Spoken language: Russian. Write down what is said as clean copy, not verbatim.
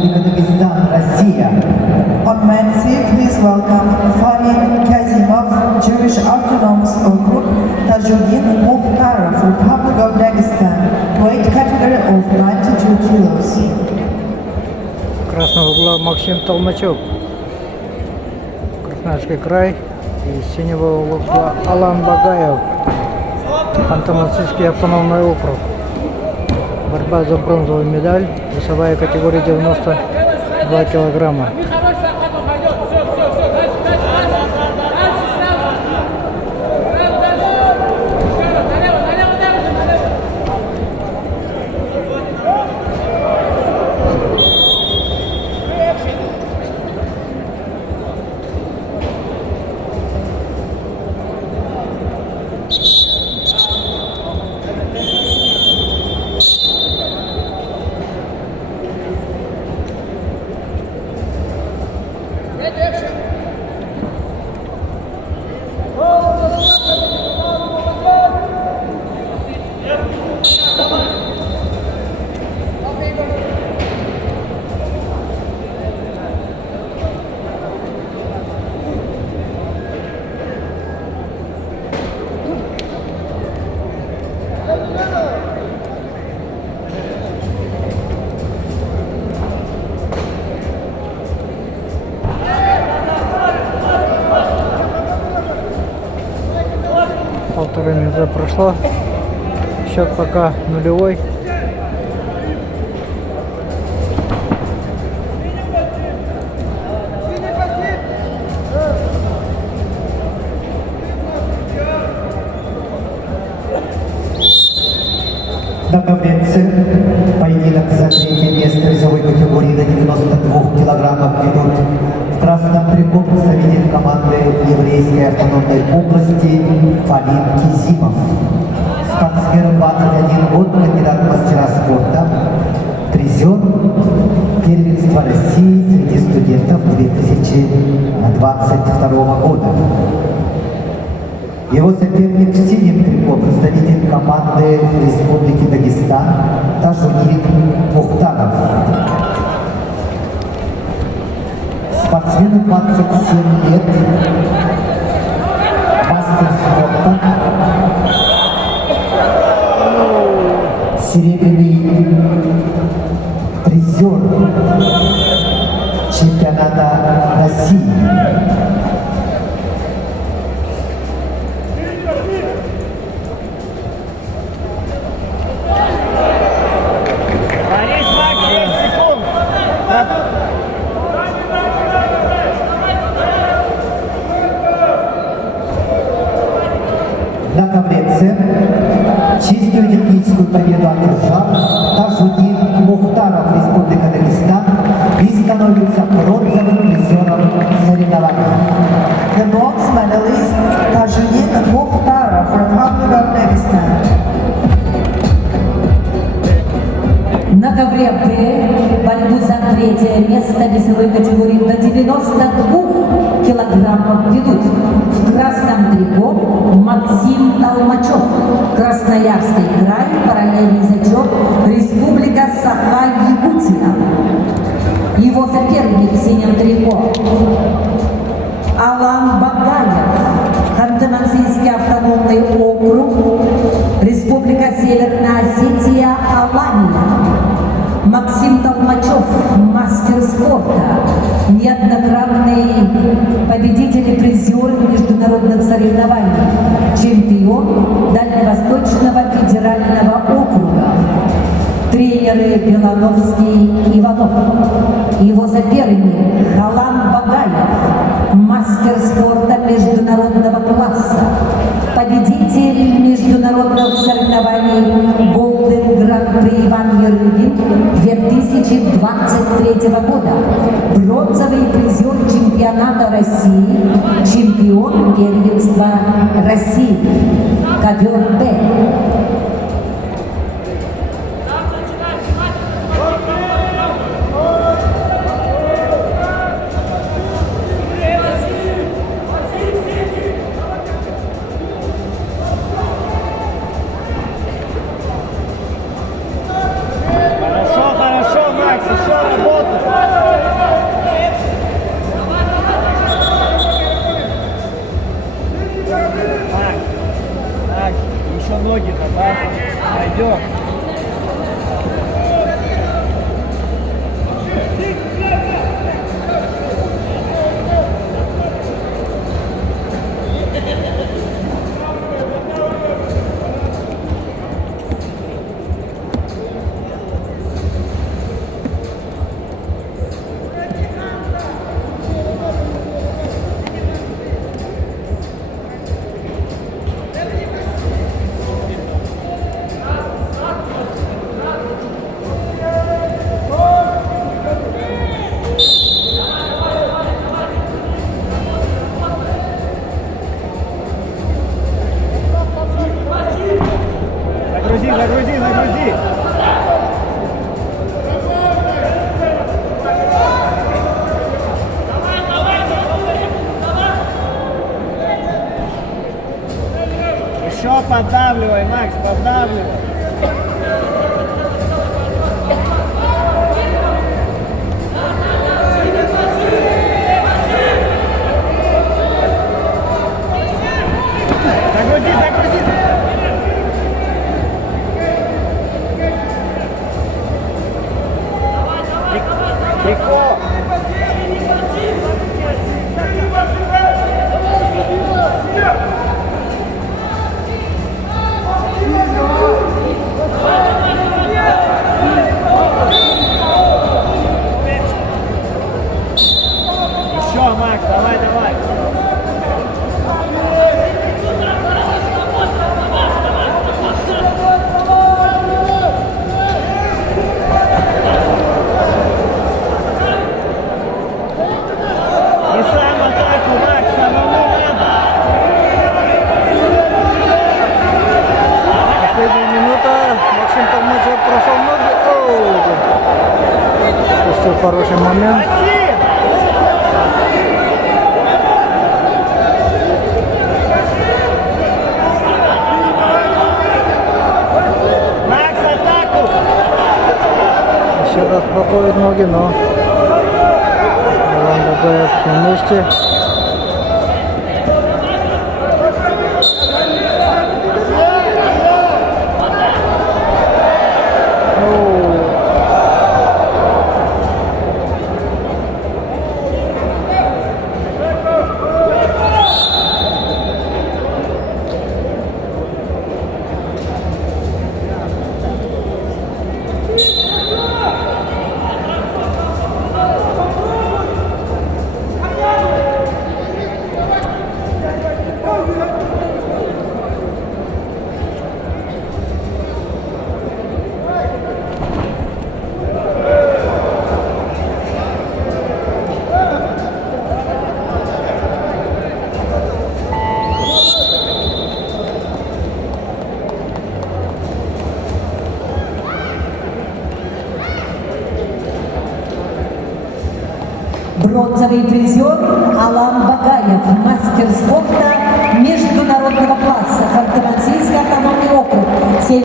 Республика Дагестан, Россия. On men's seat, please welcome Farid Kazimov, Jewish Autonomous Okrug, Tajuddin Mukhtarov, Republic of Dagestan, weight category of 92 kilos. Красного угла Максим Толмачев, Красноярский край. И синего угла Алан Багаев, Ханты-Мансийский автономный округ. Борьба за бронзовую медаль, весовая категория 92 килограмма. Полторы минуты прошло. Счет пока нулевой. На конвенции поединок за третье место весовой категории до 92 килограммов ведут в красном трико представитель команды Еврейской автономной области Фарид Кизимов. Спортсмен 21 год, кандидат в мастера спорта, призер первенства России среди студентов 2022 года. Его соперник в синем трико, представитель команды Республики Дагестан Таджудин Мухтаров. Спортсмену 27 лет, мастер спорта, серебряный призер чемпионата России. На ковреце чистую техническую победу одержал Таджудин Мухтаров, Республика Дагестан, и становится бронзовым призером соревнований. The bronze medalist Tajuddin Mukhtarov, Republic of Dagestan. На ковре Б борьбу за третье место весовой категории до 92 килограммов ведут в красном трико Максим Толмачев, Красноярский край, параллельный зачет, Республика Саха-Якутия. Его соперник в синем трико Алан Багаев, Ханты-Мансийский автономный округ, Республика Северная Осетия, Алания. Максим Толмачев, мастер спорта, неоднократный победитель и призер международных соревнований, чемпион Дальневосточного федерального округа, тренеры Белановский, Иванов. Его соперник Алан Багаев, мастер спорта международного класса, победитель международных соревнований Golden Гран-при Иван Ерыгин 2023 года, бронзовый призер чемпионата России, чемпион первенства России, ковер Б. Хорошо, Макс, еще работа. Макс, поддавливай. Загрузи, загрузи. Легко. Еще, Макс, давай, давай. И сам атаку, Макс, самому надо. Последняя минута. Максим Толмачев прошел ноги. Пустил хороший момент. Максим! Макс, атаку! Еще раз проходит ноги, но Алан Багаев на месте. Бронзовый призер Алан Багаев, мастер спорта международного класса, Ханты-Мансийский автономный округ.